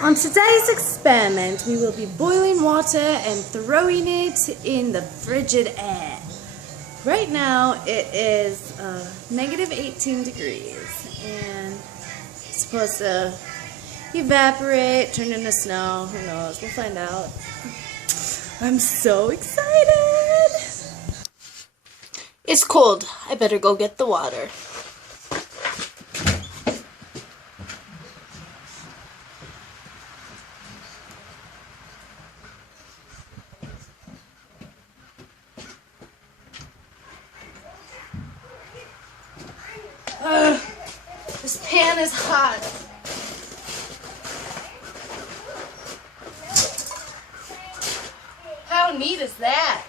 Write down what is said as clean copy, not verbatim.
On today's experiment, we will be boiling water and throwing it in the frigid air. Right now, it is negative 18 degrees, and it's supposed to evaporate, turn into snow. Who knows? We'll find out. I'm so excited! It's cold. I better go get the water. This pan is hot. How neat is that?